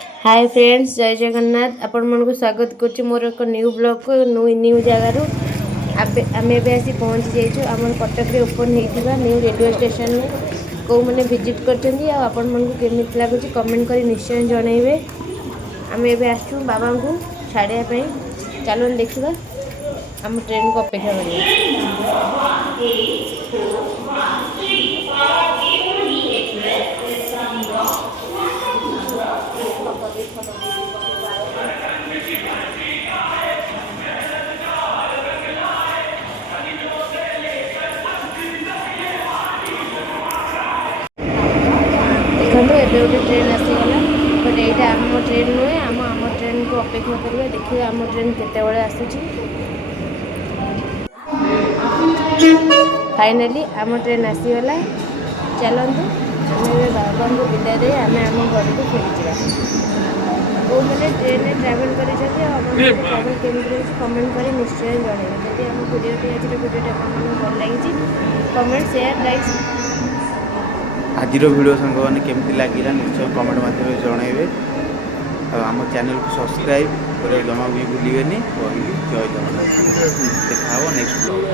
Hi friends, जय जगन्नाथ। आपण मन को स्वागत करछि मोर एक न्यू ब्लॉग को न्यू जगार आम आसी पहुँची जाइछु आम कटक रे ओपन होइथिबा न्यू रेडियो स्टेशन में को मैंने विजिट करछन्ती आ आपण मन को केमित लागुछि कमेंट करी निश्चय जणाइबे। आम एबे आछू बाबा को छाड़िया पे, चलो देखिबा आम ट्रेन को अपेक्षा करिया। देखो एबे गोटे ट्रेन आसीगला, बट यहाँ आम ट्रेन नुहे, आम ट्रेन को अपेक्षा करिए। देखिए आम ट्रेन केते बळे आसुची। फाइनली आम ट्रेन आसीगला। चलतु आम बाबा को विदा दे आम घर को फेरी जा। वो मैंने ट्रेन में ट्रावेल कर ट्रावेल केमी कमेंट कर निश्चय जनइबे। जदि आम वीडियो आज वीडियो आपको भल लगी कमेंट शेयर लाइक। आज वीडियो सांग मैंने केमती लगे निश्चय कमेंट मध्यम जनइबे। आम चैनल को सब्सक्राइब कर जमा भी भूलिए। जय जगन्नाथ। देखा नेक्स्ट ब्लॉग।